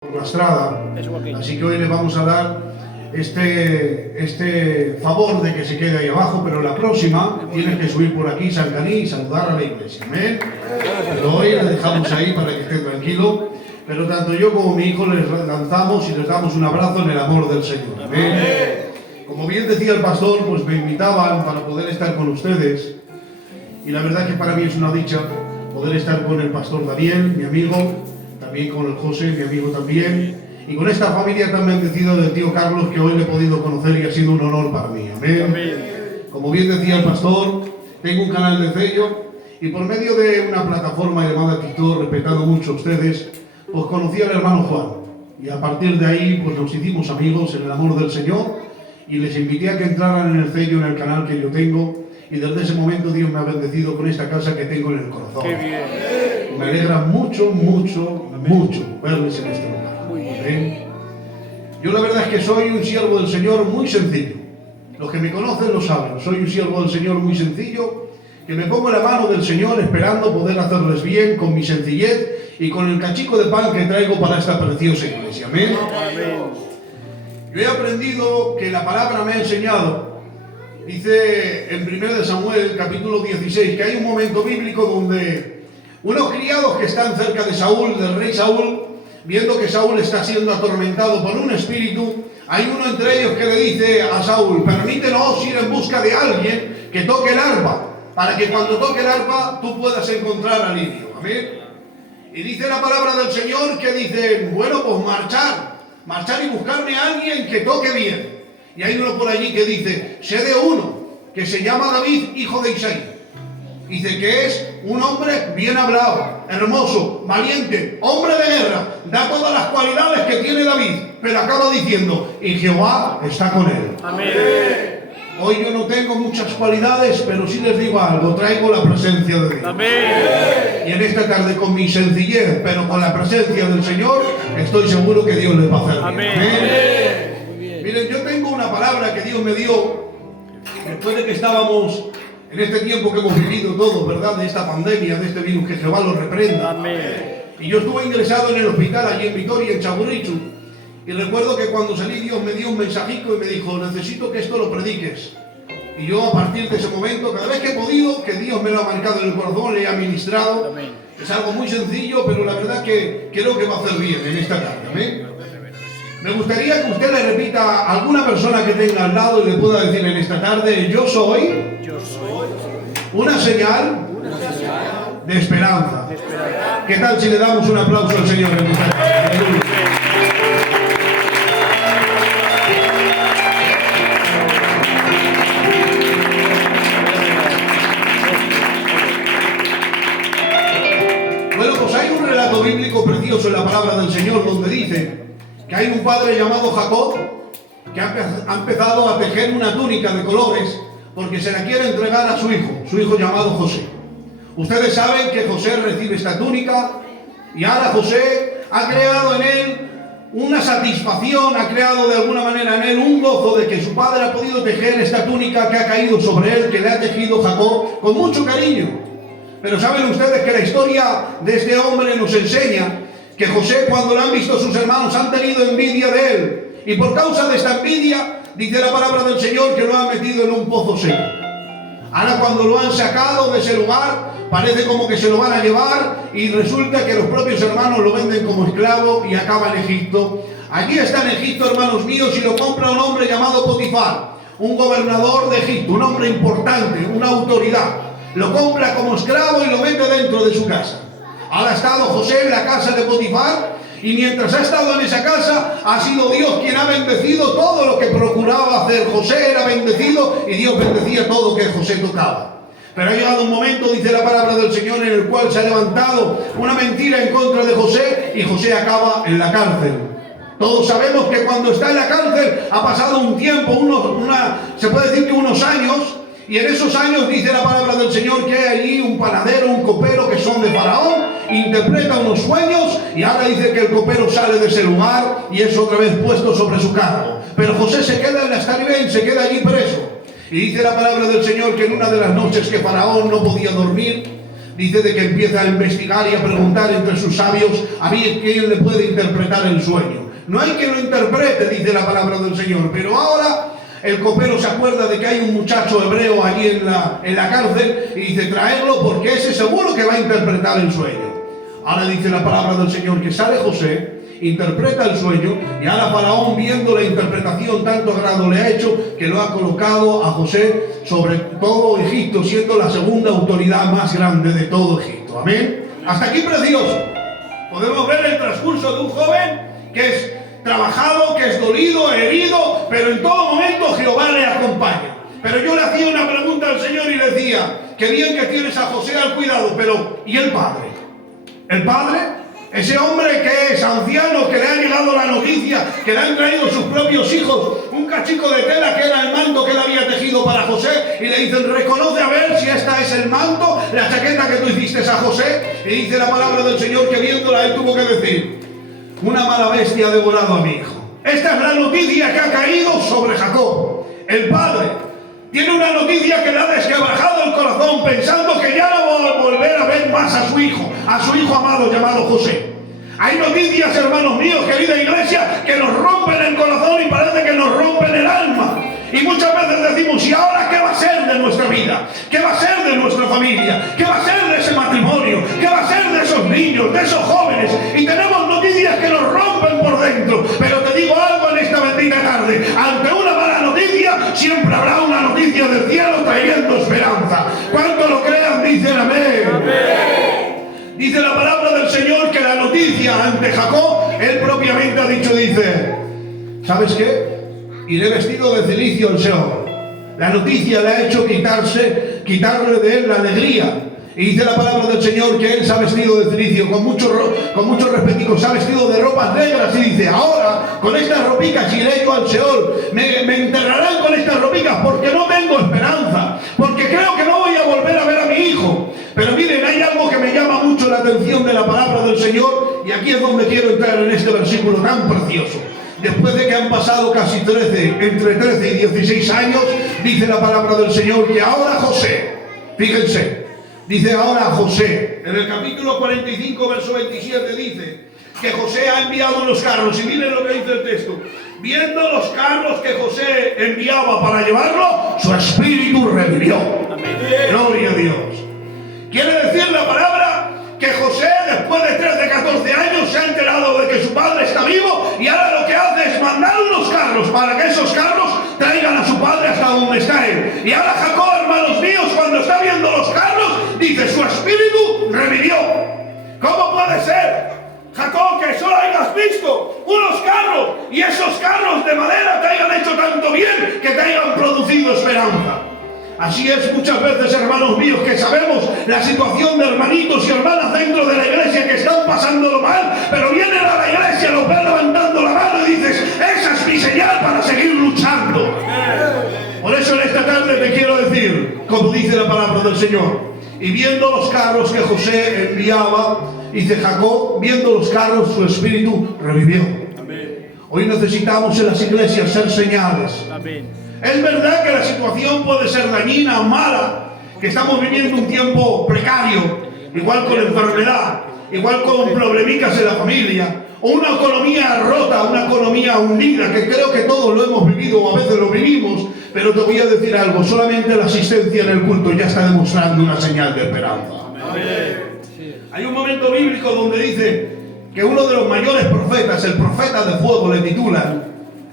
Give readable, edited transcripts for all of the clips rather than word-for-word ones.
lastrada, así que hoy le vamos a dar este favor de que se quede ahí abajo, pero la próxima tiene que subir por aquí, Sancaní, y saludar a la iglesia, amén. Pero hoy le dejamos ahí para que esté tranquilo, pero tanto yo como mi hijo les lanzamos y les damos un abrazo en el amor del Señor, amén. Como bien decía el pastor, pues me invitaban para poder estar con ustedes, y la verdad que para mí es una dicha poder estar con el pastor Daniel, mi amigo, también con el José, mi amigo también, y con esta familia tan bendecida del tío Carlos que hoy le he podido conocer y ha sido un honor para mí. Amén. Amén. Como bien decía el pastor, tengo un canal de sello y por medio de una plataforma llamada TikTok, respetando mucho a ustedes, pues conocí al hermano Juan. Y a partir de ahí pues nos hicimos amigos en el amor del Señor y les invité a que entraran en el sello, en el canal que yo tengo. Y desde ese momento Dios me ha bendecido con esta casa que tengo en el corazón. ¡Qué bien! Me alegra mucho, mucho, mucho verles en este lugar. Muy bien. Yo la verdad es que soy un siervo del Señor muy sencillo. Los que me conocen lo saben. Soy un siervo del Señor muy sencillo, que me pongo en la mano del Señor esperando poder hacerles bien con mi sencillez y con el cachico de pan que traigo para esta preciosa iglesia. Amén. Yo he aprendido que la palabra me ha enseñado. Dice en 1 Samuel, capítulo 16, que hay un momento bíblico donde unos criados que están cerca de Saúl, del rey Saúl, viendo que Saúl está siendo atormentado por un espíritu, hay uno entre ellos que le dice a Saúl: permítenos ir en busca de alguien que toque el arpa, para que cuando toque el arpa tú puedas encontrar alivio. Amén. Y dice la palabra del Señor que dice: bueno, pues marchar y buscarme a alguien que toque bien. Y hay uno por allí que dice: sé de uno que se llama David, hijo de Isaí. Dice que es un hombre bien hablado, hermoso, valiente, hombre de guerra, da todas las cualidades que tiene David, pero acaba diciendo: y Jehová está con él. Amén. Hoy yo no tengo muchas cualidades, pero sí les digo algo: traigo la presencia de Dios. Amén. Y en esta tarde, con mi sencillez, pero con la presencia del Señor, estoy seguro que Dios les va a hacer bien. Amén. Amén. Miren, yo tengo una palabra que Dios me dio después de que estábamos en este tiempo que hemos vivido todos, ¿verdad? De esta pandemia, de este virus, que Jehová lo reprenda. Amén. Y yo estuve ingresado en el hospital allí en Vitoria, en Chaburrichu. Y recuerdo que cuando salí, Dios me dio un mensajico y me dijo: necesito que esto lo prediques. Y yo, a partir de ese momento, cada vez que he podido, que Dios me lo ha marcado en el corazón, le he administrado. Amén. Es algo muy sencillo, pero la verdad que creo que va a hacer bien en esta tarde. Amén. Me gustaría que usted le repita a alguna persona que tenga al lado y le pueda decir en esta tarde: yo soy una señal de esperanza. ¿Qué tal si le damos un aplauso al Señor en esta tarde? Bueno, pues hay un relato bíblico precioso en la palabra del Señor donde dice que hay un padre llamado Jacob que ha empezado a tejer una túnica de colores porque se la quiere entregar a su hijo llamado José. Ustedes saben que José recibe esta túnica y ahora José ha creado en él una satisfacción, ha creado de alguna manera en él un gozo de que su padre ha podido tejer esta túnica que ha caído sobre él, que le ha tejido Jacob con mucho cariño. Pero saben ustedes que la historia de este hombre nos enseña que José, cuando lo han visto sus hermanos, han tenido envidia de él. Y por causa de esta envidia, dice la palabra del Señor que lo han metido en un pozo seco. Ahora, cuando lo han sacado de ese lugar, parece como que se lo van a llevar y resulta que los propios hermanos lo venden como esclavo y acaba en Egipto. Allí está en Egipto, hermanos míos, y lo compra un hombre llamado Potifar, un gobernador de Egipto, un hombre importante, una autoridad. Lo compra como esclavo y lo mete dentro de su casa. Ahora ha estado José en la casa de Potifar y mientras ha estado en esa casa ha sido Dios quien ha bendecido todo lo que procuraba hacer. José era bendecido y Dios bendecía todo que José tocaba. Pero ha llegado un momento, dice la palabra del Señor, en el cual se ha levantado una mentira en contra de José y José acaba en la cárcel. Todos sabemos que cuando está en la cárcel ha pasado un tiempo, se puede decir que unos años. Y en esos años dice la palabra del Señor que hay allí un panadero, un copero que son de Faraón, interpreta unos sueños y ahora dice que el copero sale de ese lugar y es otra vez puesto sobre su cargo. Pero José se queda en la Estaribén, se queda allí preso. Y dice la palabra del Señor que en una de las noches que Faraón no podía dormir, dice de que empieza a investigar y a preguntar entre sus sabios a ver quién le puede interpretar el sueño. No hay quien lo interprete, dice la palabra del Señor, pero ahora el copero se acuerda de que hay un muchacho hebreo allí en la cárcel y dice, traerlo porque ese seguro que va a interpretar el sueño. Ahora dice la palabra del Señor que sale José, interpreta el sueño, y ahora Faraón, viendo la interpretación, tanto agrado le ha hecho que lo ha colocado a José sobre todo Egipto, siendo la segunda autoridad más grande de todo Egipto. Amén. Hasta aquí precioso. Podemos ver el transcurso de un joven que es trabajado, que es dolido, herido, pero en todo momento Jehová le acompaña. Pero yo le hacía una pregunta al Señor y le decía, qué bien que tienes a José al cuidado, pero ¿y el padre? ¿El padre? Ese hombre que es anciano, que le ha llegado la noticia, que le han traído sus propios hijos un cachico de tela que era el manto que él había tejido para José, y le dicen, reconoce a ver si esta es el manto, la chaqueta que tú hiciste a José. Y dice la palabra del Señor que viéndola él tuvo que decir, una mala bestia ha devorado a mi hijo. Esta es la noticia que ha caído sobre Jacob. El padre tiene una noticia que le ha desquebrajado el corazón, pensando que ya no va a volver a ver más a su hijo amado llamado José. Hay noticias, hermanos míos, querida iglesia, que nos rompen el corazón y parece que nos rompen el alma. Y muchas veces decimos, ¿y ahora qué va a ser de nuestra vida? ¿Qué va a ser de nuestra familia? ¿Qué va a ser de ese matrimonio? ¿Qué va a ser de esos niños, de esos jóvenes? Y tenemos noticias que nos rompen por dentro. Pero te digo algo en esta bendita tarde. Ante una mala noticia, siempre habrá una noticia del cielo trayendo esperanza. ¿Cuánto lo crean? Dicen amén. Amén. Dice la palabra del Señor que la noticia ante Jacob, él propiamente ha dicho, dice, ¿sabes qué? Iré vestido de cilicio al Seol. La noticia le ha hecho quitarle de él la alegría. Y dice la palabra del Señor que él se ha vestido de cilicio, con mucho respeto, se ha vestido de ropas negras, y dice, ahora con estas ropicas iré yo al Seol. Me enterrarán con estas ropicas porque no tengo esperanza, porque creo que no voy a volver a ver a mi hijo. Pero miren, hay algo que me llama mucho la atención de la palabra del Señor, y aquí es donde quiero entrar en este versículo tan precioso. Después de que han pasado casi entre 13 y 16 años, dice la palabra del Señor que ahora José, fíjense, dice ahora José, en el capítulo 45, verso 27, dice que José ha enviado los carros, y miren lo que dice el texto, viendo los carros que José enviaba para llevarlo, su espíritu revivió. Amén. Gloria a Dios. Quiere decir la palabra que José, después de 13, 14 años, se ha enterado de que su padre está vivo, y ahora lo que hace es mandar unos carros para que esos carros traigan a su padre hasta donde está él. Y ahora Jacob, hermanos míos, cuando está viendo los carros, dice, su espíritu revivió. ¿Cómo puede ser, Jacob, que solo hayas visto unos carros y esos carros de madera te hayan hecho tanto bien, que te hayan producido esperanza? Así es muchas veces, hermanos míos, que sabemos la situación de hermanitos y hermanas dentro de la iglesia que están pasándolo mal, pero vienen a la iglesia, los ven levantando la mano y dices, esa es mi señal para seguir luchando. Por eso en esta tarde te quiero decir, como dice la palabra del Señor, y viendo los carros que José enviaba, dice Jacob, viendo los carros, su espíritu revivió. Hoy necesitamos en las iglesias ser señales. Es verdad que la situación puede ser dañina, mala, que estamos viviendo un tiempo precario, igual con enfermedad, igual con problemicas en la familia, o una economía rota, una economía hundida, que creo que todos lo hemos vivido o a veces lo vivimos, pero te voy a decir algo, solamente la asistencia en el culto ya está demostrando una señal de esperanza. Amén. Hay un momento bíblico donde dice que uno de los mayores profetas, el profeta de fuego le titulan,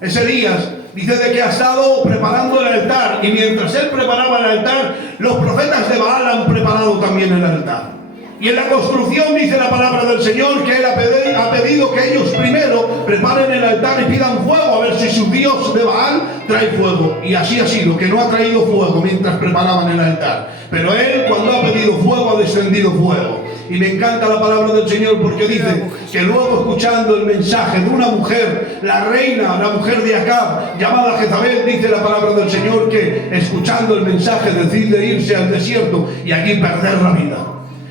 es Elías. Dice de que ha estado preparando el altar, y mientras él preparaba el altar, los profetas de Baal han preparado también el altar. Y en la construcción dice la palabra del Señor que él ha pedido que ellos primero preparen el altar y pidan fuego, a ver si su Dios de Baal trae fuego. Y así ha sido, que no ha traído fuego mientras preparaban el altar. Pero él, cuando ha pedido fuego, ha descendido fuego. Y me encanta la palabra del Señor porque dice que luego, escuchando el mensaje de una mujer, la reina, la mujer de Acab, llamada Jezabel, dice la palabra del Señor que escuchando el mensaje decide irse al desierto y aquí perder la vida.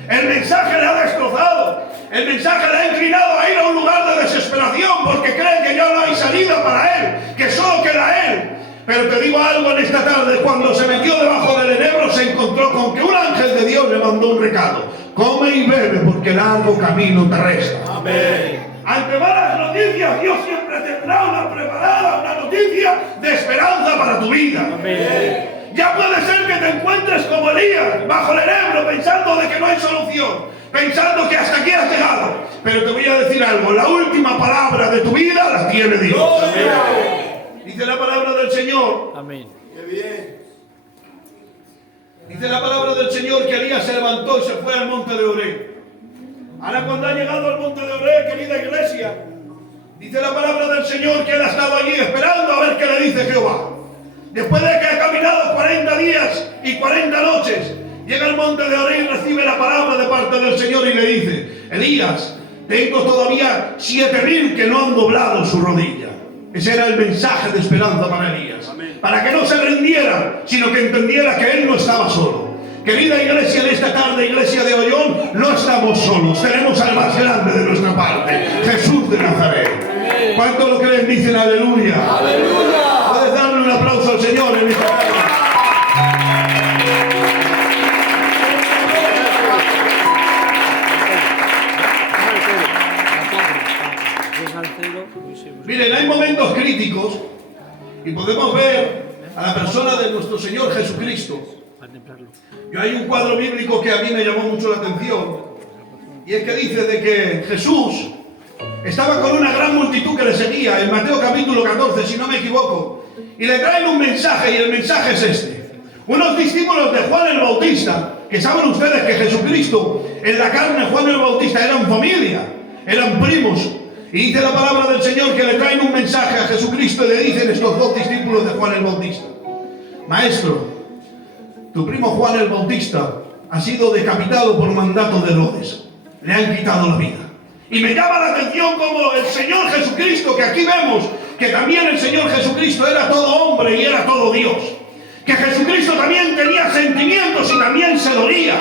El mensaje le ha destrozado, el mensaje le ha inclinado a ir a un lugar de desesperación porque cree que ya no hay salida para él, que solo queda él. Pero te digo algo en esta tarde, cuando se metió debajo del enebro se encontró con que un ángel de Dios le mandó un recado: come y bebe porque largo camino te resta. Amén. Ante malas noticias, Dios siempre tendrá una preparada, una noticia de esperanza para tu vida. Amén. Ya puede ser que te encuentres como Elías, bajo el enebro, pensando de que no hay solución, pensando que hasta aquí has llegado. Pero te voy a decir algo, la última palabra de tu vida la tiene Dios. Amén. Dice la palabra del Señor. Amén. Qué bien. Dice la palabra del Señor que Elías se levantó y se fue al monte de Oré. Ahora cuando ha llegado al monte de Oré, querida iglesia, dice la palabra del Señor que él ha estado allí esperando a ver qué le dice Jehová. Después de que ha caminado 40 días y 40 noches, llega al monte de Oré y recibe la palabra de parte del Señor y le dice: Elías, tengo todavía 7.000 que no han doblado su rodilla. Ese era el mensaje de esperanza para Elías. Amén. Para que no se rindiera, sino que entendiera que él no estaba solo. Querida iglesia, en esta tarde, iglesia de Ollón, no estamos solos. Tenemos al más grande de nuestra parte, Jesús de Nazaret. ¿Cuánto lo creen? Dicen aleluya. Aleluya. Puedes darle un aplauso al Señor en esta tarde. Miren, hay momentos críticos y podemos ver a la persona de nuestro Señor Jesucristo. Yo hay un cuadro bíblico que a mí me llamó mucho la atención, y es que dice de que Jesús estaba con una gran multitud que le seguía, en Mateo capítulo 14, si no me equivoco, y le traen un mensaje, y el mensaje es este. Unos discípulos de Juan el Bautista, que saben ustedes que Jesucristo, en la carne, Juan el Bautista, eran familia, eran primos. Y dice la palabra del Señor que le traen un mensaje a Jesucristo y le dicen estos dos discípulos de Juan el Bautista: Maestro, tu primo Juan el Bautista ha sido decapitado por mandato de Herodes. Le han quitado la vida. Y me llama la atención como el Señor Jesucristo, que aquí vemos que también el Señor Jesucristo era todo hombre y era todo Dios. Que Jesucristo también tenía sentimientos y también se dolía.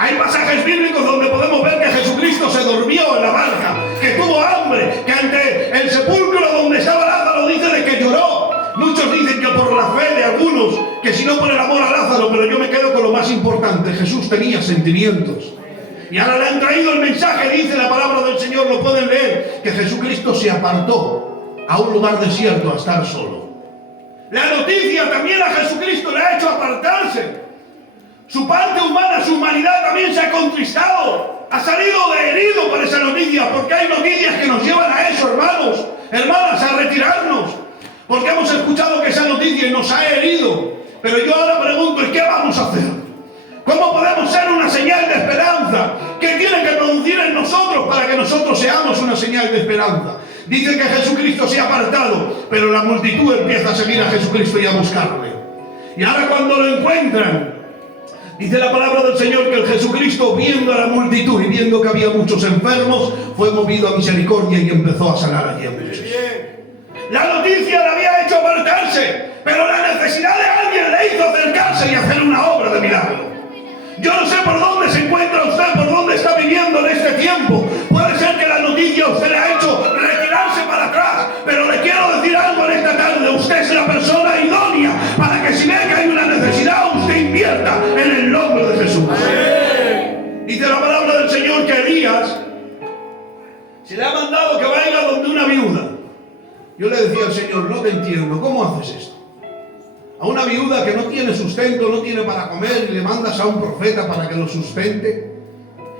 Hay pasajes bíblicos donde podemos ver que Jesucristo se durmió en la barca, que tuvo hambre, que ante el sepulcro donde estaba Lázaro dice de que lloró. Muchos dicen que por la fe de algunos, que si no por el amor a Lázaro, pero yo me quedo con lo más importante: Jesús tenía sentimientos. Y ahora le han traído el mensaje, dice la palabra del Señor, lo pueden leer, que Jesucristo se apartó a un lugar desierto a estar solo. La noticia también a Jesucristo le ha hecho apartarse. Su parte humana, su humanidad también se ha contristado, ha salido de herido por esa noticia, porque hay noticias que nos llevan a eso, hermanos, hermanas, a retirarnos, porque hemos escuchado que esa noticia nos ha herido. Pero yo ahora pregunto: ¿y qué vamos a hacer? ¿Cómo podemos ser una señal de esperanza? ¿Qué tiene que producir en nosotros para que nosotros seamos una señal de esperanza? Dice que Jesucristo se ha apartado, pero la multitud empieza a seguir a Jesucristo y a buscarle. Y ahora cuando lo encuentran, dice la palabra del Señor que el Jesucristo, viendo a la multitud y viendo que había muchos enfermos, fue movido a misericordia y empezó a sanar allí a muchos. La noticia le había hecho apartarse, pero la necesidad de alguien le hizo acercarse y hacer una obra de milagro. Yo no sé por dónde se encuentra usted, por dónde está viviendo en este tiempo. Puede ser que la noticia a usted le ha hecho retirarse para atrás, pero le quiero decir algo en esta tarde: usted es la persona idónea para que si ve que hay una necesidad, usted invierta en el nombre de Jesús. Amén. Dice la palabra del Señor que Elías se le ha mandado que vaya donde una viuda. Yo le decía al Señor: no te entiendo, ¿cómo haces esto? A una viuda que no tiene sustento, no tiene para comer, y le mandas a un profeta para que lo sustente.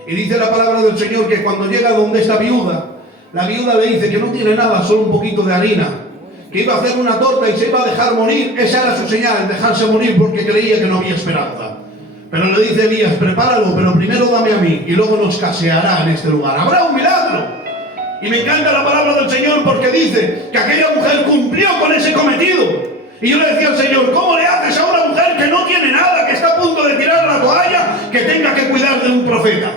Y dice la palabra del Señor que cuando llega donde esta viuda, la viuda le dice que no tiene nada, solo un poquito de harina, que iba a hacer una torta y se iba a dejar morir. Esa era su señal, dejarse morir, porque creía que no había esperanza. Pero le dice Elías: prepáralo, pero primero dame a mí, y luego nos caseará en este lugar. Habrá un milagro. Y me encanta la palabra del Señor porque dice que aquella mujer cumplió con ese cometido. Y yo le decía al Señor: ¿cómo le haces a una mujer que no tiene nada, que está a punto de tirar la toalla, que tenga que cuidar de un profeta?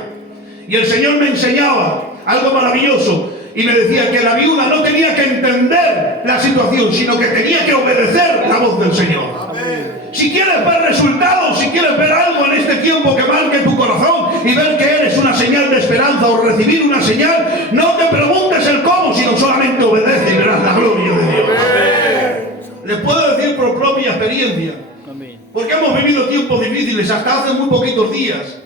Y el Señor me enseñaba algo maravilloso y me decía que la viuda no tenía que entender la situación, sino que tenía que obedecer la voz del Señor. Amén. Si quieres ver resultados, si quieres ver algo en este tiempo que marque tu corazón y ver que eres una señal de esperanza o recibir una señal, no te preguntes el cómo, sino solamente obedece y verás la gloria de Dios. Amén. Les puedo decir por experiencia. Porque hemos vivido tiempos difíciles. Hasta hace muy poquitos días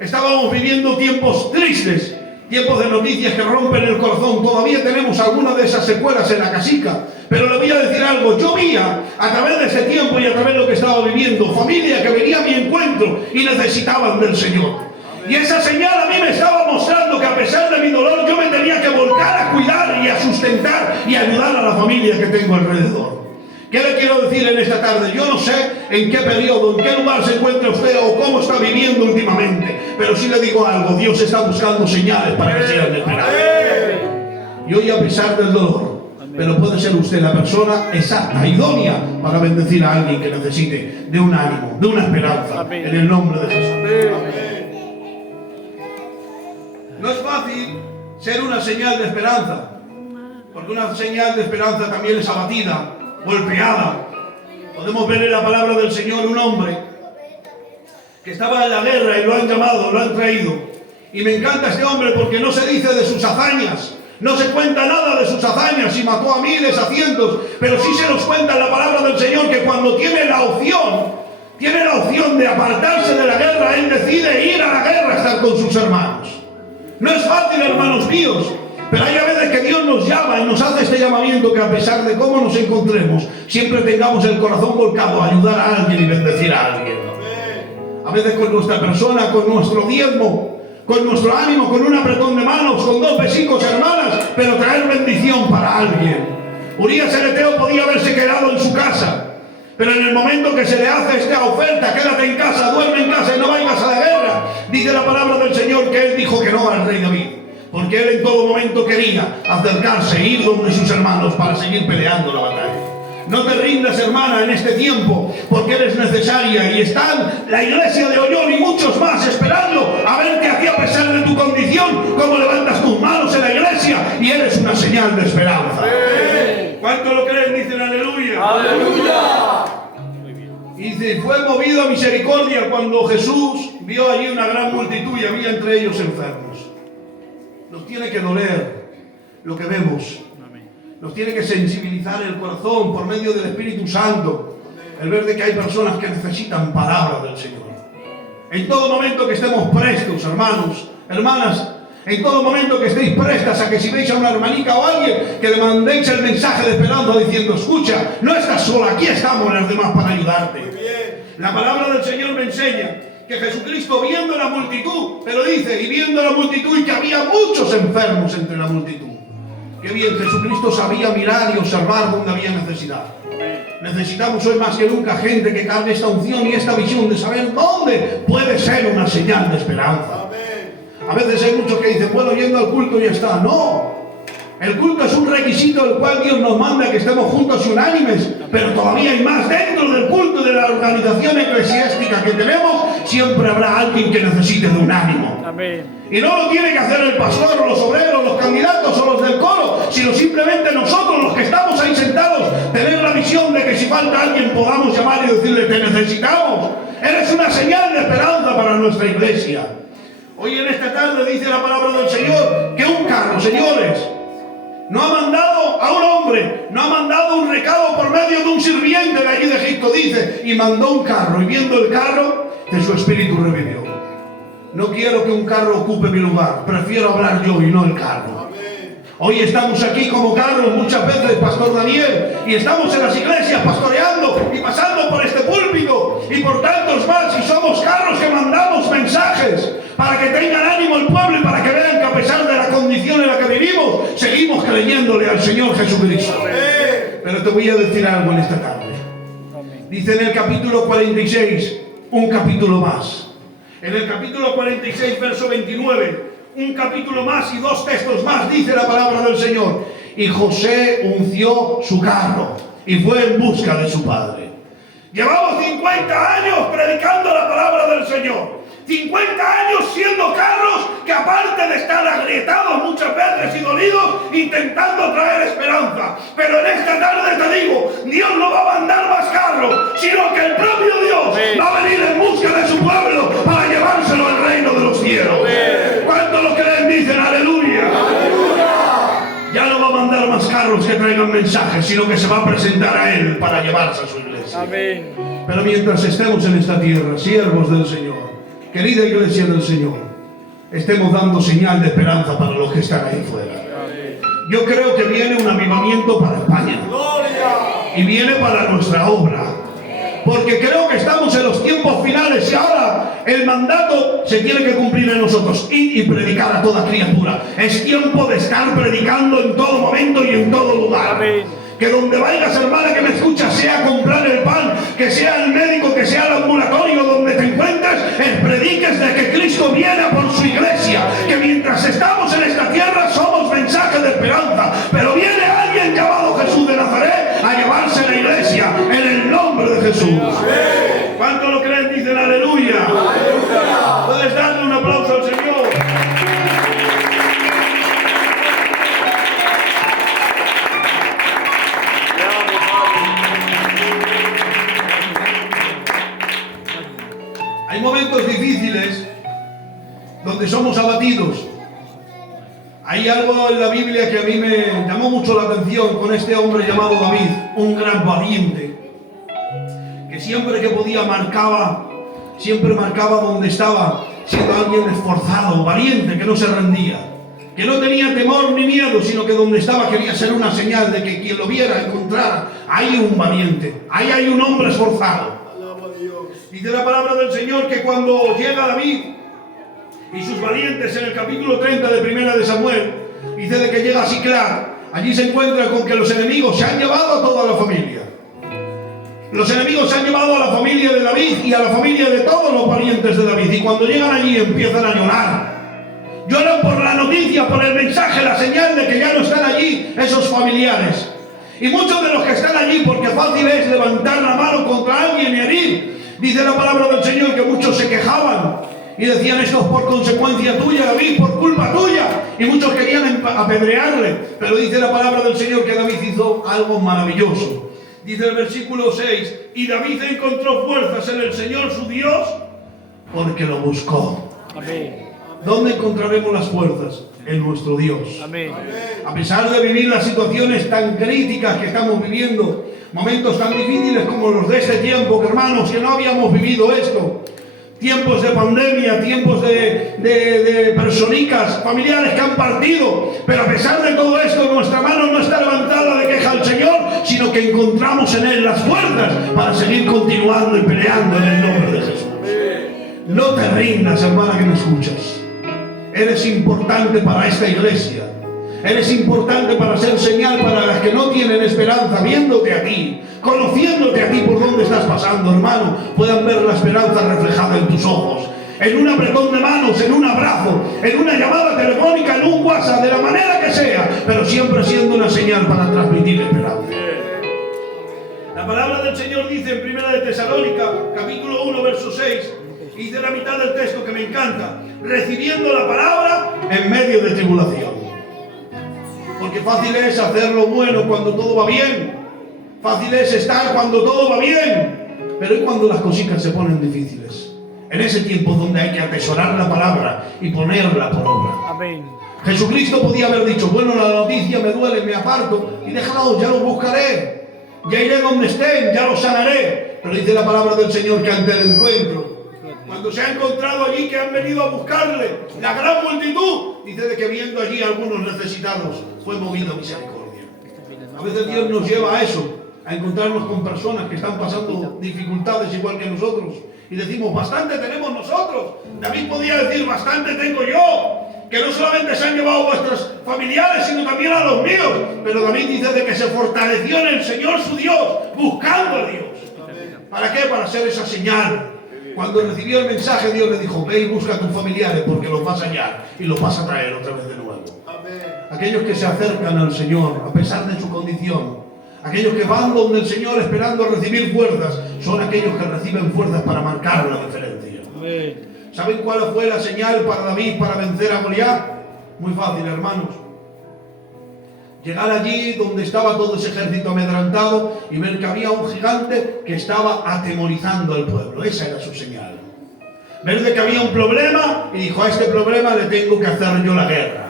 estábamos viviendo tiempos tristes, tiempos de noticias que rompen el corazón. Todavía tenemos algunas de esas secuelas en la casica. Pero le voy a decir algo. Yo vi a través de ese tiempo y a través de lo que estaba viviendo, familia que venía a mi encuentro y necesitaban del Señor. Y esa señal a mí me estaba mostrando que a pesar de mi dolor yo me tenía que volcar a cuidar y a sustentar y a ayudar a la familia que tengo alrededor. ¿Qué le quiero decir en esta tarde? Yo no sé en qué periodo, en qué lugar se encuentra usted o cómo está viviendo últimamente, pero sí le digo algo, Dios está buscando señales para que sigan esperando. Y hoy, a pesar del dolor, pero puede ser usted la persona exacta, idónea para bendecir a alguien que necesite de un ánimo, de una esperanza, en el nombre de Jesús. No es fácil ser una señal de esperanza, porque una señal de esperanza también es abatida, golpeada. Podemos ver en la palabra del Señor un hombre que estaba en la guerra y lo han llamado, lo han traído. Y me encanta este hombre porque no se dice de sus hazañas, no se cuenta nada de sus hazañas, si mató a miles, a cientos, pero sí se nos cuenta en la palabra del Señor que cuando tiene la opción de apartarse de la guerra, él decide ir a la guerra a estar con sus hermanos. No es fácil, hermanos míos, pero hay a veces que Dios nos llama y nos hace este llamamiento que a pesar de cómo nos encontremos, siempre tengamos el corazón volcado a ayudar a alguien y bendecir a alguien. A veces con nuestra persona, con nuestro diezmo, con nuestro ánimo, con un apretón de manos, con 2 besicos, hermanas, pero traer bendición para alguien. Urías el Eteo podía haberse quedado en su casa, pero en el momento que se le hace esta oferta, quédate en casa, duerme en casa y no vayas a la guerra, dice la palabra del Señor que él dijo que no al rey David, porque él en todo momento quería acercarse e ir donde sus hermanos para seguir peleando la batalla. No te rindas, hermana, en este tiempo, porque eres necesaria y están la iglesia de Ollón y muchos más esperando a verte aquí a pesar de tu condición, cómo levantas tus manos en la iglesia y eres una señal de esperanza. ¿Cuánto lo creen? Dicen aleluya. ¡Aleluya! Y dice, fue movido a misericordia cuando Jesús vio allí una gran multitud y había entre ellos enfermos. Nos tiene que doler lo que vemos. Nos tiene que sensibilizar el corazón por medio del Espíritu Santo. El ver de que hay personas que necesitan palabra del Señor. En todo momento que estemos prestos, hermanos, hermanas, en todo momento que estéis prestas a que si veis a una hermanita o a alguien, que le mandéis el mensaje de esperanza diciendo, escucha, no estás sola, aquí estamos los demás para ayudarte. La palabra del Señor me enseña que Jesucristo viendo la multitud, pero dice, y viendo la multitud y que había muchos enfermos entre la multitud. Qué bien, Jesucristo sabía mirar y observar donde había necesidad. Necesitamos hoy más que nunca gente que cargue esta unción y esta visión de saber dónde puede ser una señal de esperanza. A veces hay muchos que dicen, bueno, yendo al culto y ya está. No, el culto es un requisito del cual Dios nos manda que estemos juntos y unánimes, pero todavía hay más. Dentro del culto y de la organización eclesiástica que tenemos, siempre habrá alguien que necesite de un ánimo. Amén. Y no lo tiene que hacer el pastor o los obreros, los candidatos o los del coro, sino simplemente nosotros, los que estamos ahí sentados, tener la visión de que si falta alguien podamos llamar y decirle, te necesitamos. Eres una señal de esperanza para nuestra iglesia. Hoy en esta tarde dice la palabra del Señor que un carro, señores, no ha mandado a un hombre, no ha mandado un recado por medio de un sirviente de allí de Egipto, dice, y mandó un carro, y viendo el carro, que su espíritu revivió. No quiero que un carro ocupe mi lugar, prefiero hablar yo y no el carro. Hoy estamos aquí como carros muchas veces, Pastor Daniel, y estamos en las iglesias pastoreando y pasando por este púlpito y por tantos más, y somos carros que mandamos mensajes para que tengan ánimo el pueblo y para que vean que a pesar de la condición en la que vivimos, seguimos creyéndole al Señor Jesucristo. Pero te voy a decir algo en esta tarde. Dice en el capítulo 46, un capítulo más. En el capítulo 46, verso 29, un capítulo más y 2 textos más, dice la palabra del Señor. Y José unció su carro y fue en busca de su padre. Llevamos 50 años predicando la palabra del Señor. 50 años siendo carros que aparte de estar agrietados muchas veces y dolidos, intentando traer esperanza. Pero en esta tarde te digo, Dios no va a mandar más carros, sino que el propio Dios va a venir en busca de su pueblo para llevárselo al reino de los cielos. ¿Cuántos lo creen? Dicen aleluya. Ya no va a mandar más carros que traigan mensajes, sino que se va a presentar a Él para llevarse a su iglesia. iglesia. Amén. Pero mientras estemos en esta tierra, siervos del Señor, querida iglesia del Señor, estemos dando señal de esperanza para los que están ahí fuera. Yo creo que viene un avivamiento para España. Y viene para nuestra obra. Porque creo que estamos en los tiempos finales y ahora el mandato se tiene que cumplir en nosotros. Ir y predicar a toda criatura. Es tiempo de estar predicando en todo momento y en todo lugar. Amén. Que donde vayas, hermana, que me escuchas, sea comprar el pan, que sea el médico, que sea el ambulatorio, donde te encuentres, prediques de que Cristo viene por su iglesia. Que mientras estamos en esta tierra somos mensaje de esperanza. Pero viene alguien llamado Jesús de Nazaret a llevarse la iglesia en el nombre de Jesús. ¿Cuánto lo creen? Dicen aleluya. Puedes darle un aplauso al Señor. Hay momentos difíciles donde somos abatidos. Hay algo en la Biblia que a mí me llamó mucho la atención con este hombre llamado David, un gran valiente, que siempre que podía siempre marcaba donde estaba, siendo alguien esforzado, valiente, que no se rendía, que no tenía temor ni miedo, sino que donde estaba quería ser una señal de que quien lo viera encontrara, ahí un valiente, ahí hay un hombre esforzado. Dice la palabra del Señor que cuando llega David y sus valientes en el capítulo 30 de Primera de Samuel, dice de que llega a Siclag, allí se encuentra con que los enemigos se han llevado a toda la familia. Los enemigos se han llevado a la familia de David y a la familia de todos los parientes de David. Y cuando llegan allí empiezan a llorar. Lloran por la noticia, por el mensaje, la señal de que ya no están allí esos familiares. Y muchos de los que están allí, porque fácil es levantar la mano contra alguien y herir, dice la palabra del Señor que muchos se quejaban y decían: esto es por consecuencia tuya, David, por culpa tuya. Y muchos querían apedrearle. Pero dice la palabra del Señor que David hizo algo maravilloso. Dice el versículo 6: y David encontró fuerzas en el Señor su Dios porque lo buscó. Amén. ¿Dónde encontraremos las fuerzas? En nuestro Dios. Amén. A pesar de vivir las situaciones tan críticas que estamos viviendo, momentos tan difíciles como los de este tiempo, que hermanos, que no habíamos vivido esto, tiempos de pandemia, tiempos de personicas, familiares que han partido, pero a pesar de todo esto, nuestra mano no está levantada de queja al Señor, sino que encontramos en Él las fuerzas para seguir continuando y peleando en el nombre de Jesús. No te rindas, hermana, que me escuchas. Eres importante para esta iglesia. Eres importante para ser señal para las que no tienen esperanza, viéndote aquí, conociéndote a ti por donde estás pasando, hermano, puedan ver la esperanza reflejada en tus ojos, en un apretón de manos, en un abrazo, en una llamada telefónica, en un WhatsApp, de la manera que sea, pero siempre siendo una señal para transmitir esperanza. La palabra del Señor dice en Primera de Tesalónica, capítulo 1, verso 6, y de la mitad del texto que me encanta: recibiendo la palabra en medio de tribulación. Porque fácil es hacer lo bueno cuando todo va bien. Fácil es estar cuando todo va bien. Pero ¿y cuando las cositas se ponen difíciles? En ese tiempo donde hay que atesorar la palabra y ponerla por obra. Amén. Jesucristo podía haber dicho: bueno, la noticia me duele, me aparto, y déjalo, ya lo buscaré. Ya iré donde estén, ya lo sanaré. Pero dice la palabra del Señor que ante el encuentro, cuando se ha encontrado allí que han venido a buscarle, la gran multitud, dice de que viendo allí a algunos necesitados, fue movido a misericordia. A veces Dios nos lleva a eso, a encontrarnos con personas que están pasando dificultades igual que nosotros, y decimos: bastante tenemos nosotros. David podía decir: bastante tengo yo, que no solamente se han llevado vuestros familiares, sino también a los míos. Pero David dice de que se fortaleció en el Señor su Dios, buscando a Dios. ¿Para qué? Para hacer esa señal. Cuando recibió el mensaje, Dios le dijo: ve y busca a tus familiares, porque los vas a hallar y los vas a traer otra vez de nuevo. Aquellos que se acercan al Señor a pesar de su condición, aquellos que van donde el Señor esperando recibir fuerzas, son aquellos que reciben fuerzas para marcar la diferencia. ¿Saben cuál fue la señal para David para vencer a Goliat? Muy fácil, hermanos. Llegar allí donde estaba todo ese ejército amedrantado y ver que había un gigante que estaba atemorizando al pueblo. Esa era su señal. Ver de que había un problema y dijo: a este problema le tengo que hacer yo la guerra.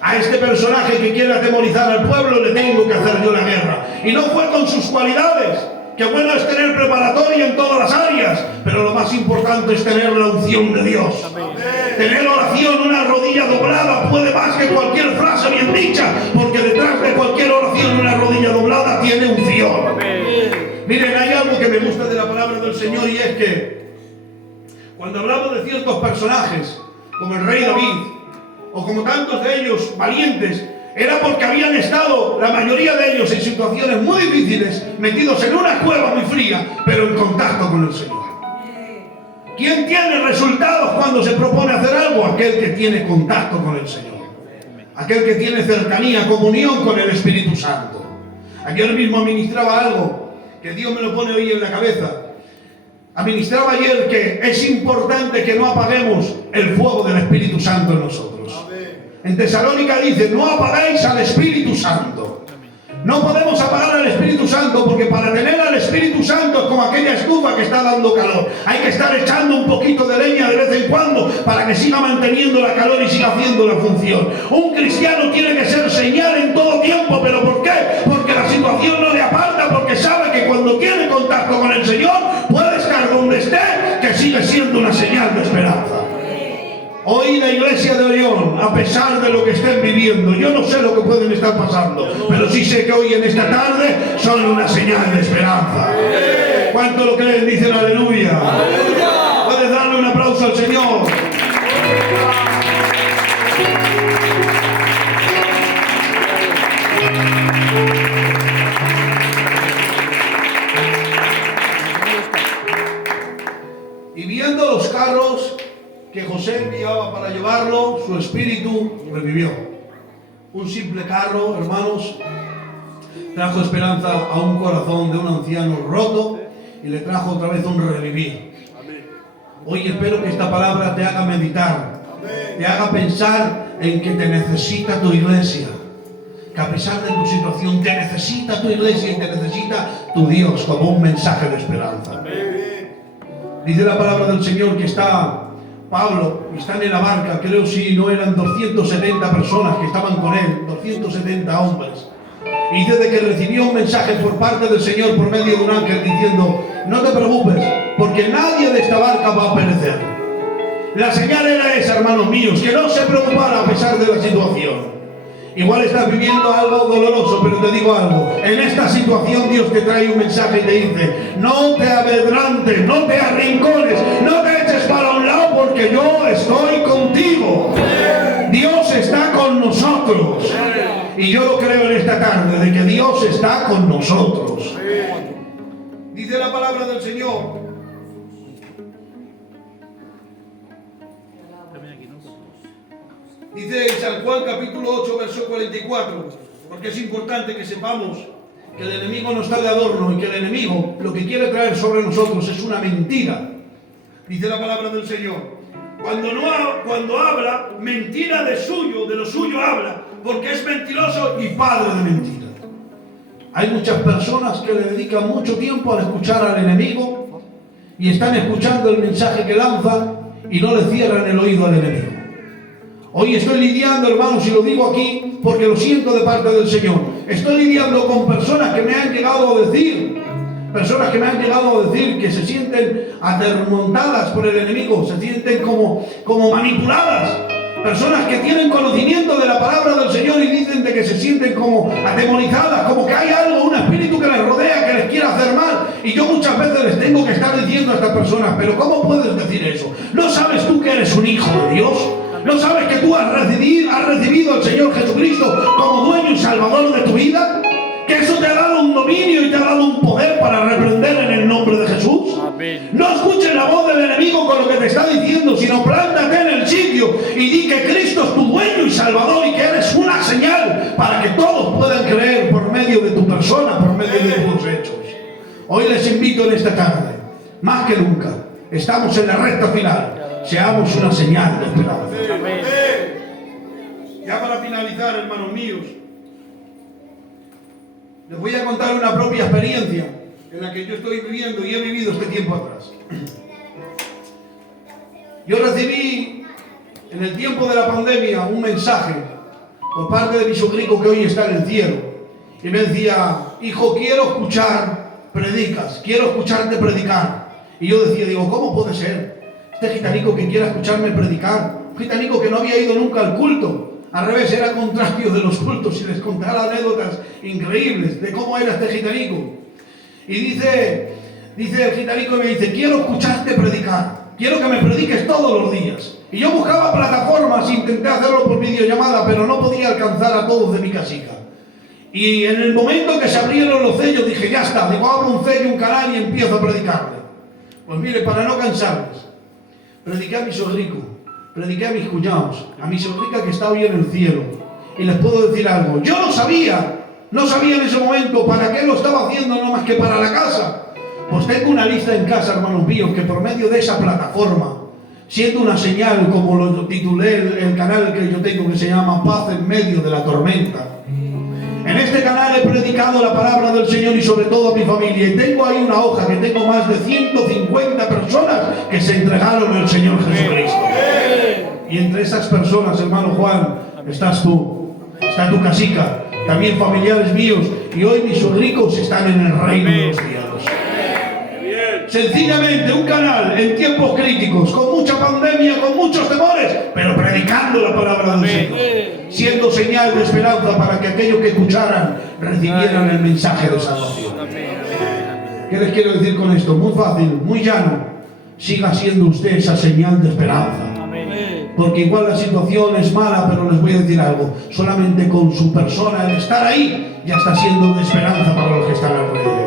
A este personaje que quiere atemorizar al pueblo le tengo que hacer yo la guerra. Y no fue con sus cualidades, que bueno es tener preparatoria en todas las áreas, pero lo más importante es tener la unción de Dios. Tener oración, una rodilla doblada puede más que cualquier frase bien dicha, porque detrás de cualquier oración una rodilla doblada tiene unción. Miren, hay algo que me gusta de la palabra del Señor, y es que cuando hablamos de ciertos personajes, como el rey David, o como tantos de ellos valientes, era porque habían estado, la mayoría de ellos, en situaciones muy difíciles, metidos en una cueva muy fría, pero en contacto con el Señor. ¿Quién tiene resultados cuando se propone hacer algo? Aquel que tiene contacto con el Señor. Aquel que tiene cercanía, comunión con el Espíritu Santo. Ayer mismo administraba algo que Dios me lo pone hoy en la cabeza. Administraba ayer que es importante que no apaguemos el fuego del Espíritu Santo en nosotros. En Tesalónica dice, no apagáis al Espíritu Santo. No podemos apagar al Espíritu Santo, porque para tener al Espíritu Santo es como aquella estufa que está dando calor. Hay que estar echando un poquito de leña de vez en cuando para que siga manteniendo la calor y siga haciendo la función. Un cristiano tiene que ser señal en todo tiempo. ¿Pero por qué? Porque la situación no le aparta, porque sabe que cuando tiene contacto con el Señor puede estar donde esté, que sigue siendo una señal de esperanza. Hoy la iglesia de Orión, a pesar de lo que estén viviendo, yo no sé lo que pueden estar pasando, pero sí sé que hoy en esta tarde son una señal de esperanza. ¿Cuánto lo creen? Dicen aleluya. Puedes darle un aplauso al Señor. Y viendo los carros que José enviaba para llevarlo, su espíritu revivió. Un simple carro, hermanos, trajo esperanza a un corazón de un anciano roto y le trajo otra vez un revivir. Hoy espero que esta palabra te haga meditar, te haga pensar en que te necesita tu iglesia, que a pesar de tu situación te necesita tu iglesia y te necesita tu Dios como un mensaje de esperanza. Dice la palabra del Señor que está Pablo, están en la barca, creo si no eran 270 personas que estaban con él, 270 hombres. Y dice de que recibió un mensaje por parte del Señor por medio de un ángel diciendo, no te preocupes, porque nadie de esta barca va a perecer. La señal era esa, hermanos míos, que no se preocupara a pesar de la situación. Igual estás viviendo algo doloroso, pero te digo algo, en esta situación Dios te trae un mensaje y te dice, no te amedrantes, no te arrincones, no te eches para un lado, porque yo estoy contigo. Dios está con nosotros. Y yo lo creo en esta tarde, de que Dios está con nosotros. Dice la palabra del Señor. Dice en San Juan capítulo 8, verso 44, porque es importante que sepamos que el enemigo no está de adorno y que el enemigo lo que quiere traer sobre nosotros es una mentira. Dice la palabra del Señor, cuando habla, mentira de lo suyo habla, porque es mentiroso y padre de mentira. Hay muchas personas que le dedican mucho tiempo a escuchar al enemigo y están escuchando el mensaje que lanza y no le cierran el oído al enemigo. Hoy estoy lidiando, hermanos, y lo digo aquí porque lo siento de parte del Señor. Estoy lidiando con personas que me han llegado a decir, que se sienten atermontadas por el enemigo, se sienten como manipuladas. Personas que tienen conocimiento de la palabra del Señor y dicen de que se sienten como atemorizadas, como que hay algo, un espíritu que les rodea, que les quiere hacer mal. Y yo muchas veces les tengo que estar diciendo a estas personas, pero ¿cómo puedes decir eso? ¿No sabes tú que eres un hijo de Dios? ¿No sabes que tú has recibido al Señor Jesucristo como dueño y salvador de tu vida? Que eso te ha dado un dominio y te ha dado un poder para reprender en el nombre de Jesús. Amén. No escuches la voz del enemigo con lo que te está diciendo, sino plántate en el sitio y di que Cristo es tu dueño y salvador y que eres una señal para que todos puedan creer por medio de tu persona, por medio de tus hechos. Hoy les invito en esta tarde, más que nunca, estamos en la recta final. Seamos una señal de esperanza. Ya para finalizar, hermanos míos, les voy a contar una propia experiencia en la que yo estoy viviendo y he vivido este tiempo atrás. Yo recibí en el tiempo de la pandemia un mensaje por parte de mi sobrino que hoy está en el cielo y me decía, hijo, quiero escuchar predicas, quiero escucharte predicar. Y yo decía, digo, ¿cómo puede ser? Este gitanico que quiera escucharme predicar, un gitanico que no había ido nunca al culto, al revés, era contrario de los cultos, y les contaba anécdotas increíbles de cómo era este gitanico. Y dice el gitanico, me dice, quiero escucharte predicar, quiero que me prediques todos los días. Y yo buscaba plataformas, intenté hacerlo por videollamada, pero no podía alcanzar a todos de mi casica. Y en el momento que se abrieron los sellos, dije, ya está, digo, abro un sello, un canal y empiezo a predicarle. Pues mire, para no cansarles, prediqué a mi sobrico, prediqué a mis cuñados, a mi sobrina que está hoy en el cielo. Y les puedo decir algo, yo no sabía en ese momento para qué lo estaba haciendo, no más que para la casa. Pues tengo una lista en casa, hermanos míos, que por medio de esa plataforma, siendo una señal, como lo titulé el canal que yo tengo, que se llama Paz en medio de la tormenta. En este canal he predicado la palabra del Señor y sobre todo a mi familia. Y tengo ahí una hoja que tengo más de 150 personas que se entregaron al Señor Jesucristo. Y entre esas personas, hermano Juan, estás tú, está tu casica, también familiares míos. Y hoy mis suegricos están en el reino de los cielos. Sencillamente un canal en tiempos críticos, con mucha pandemia, con muchos temores, pero predicando la palabra del Señor, siendo señal de esperanza para que aquellos que escucharan recibieran el mensaje de salvación. ¿Qué les quiero decir con esto? Muy fácil, muy llano. Siga siendo usted esa señal de esperanza. Porque igual la situación es mala, pero les voy a decir algo. Solamente con su persona, el estar ahí, ya está siendo de esperanza para los que están alrededor.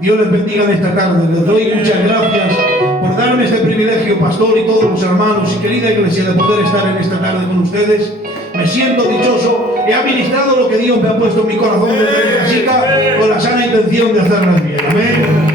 Dios les bendiga en esta tarde. Les doy muchas gracias por darme este privilegio, pastor y todos los hermanos y querida iglesia, de poder estar en esta tarde con ustedes. Me siento dichoso. He administrado lo que Dios me ha puesto en mi corazón desde mi casica con la sana intención de hacerles bien. Amén.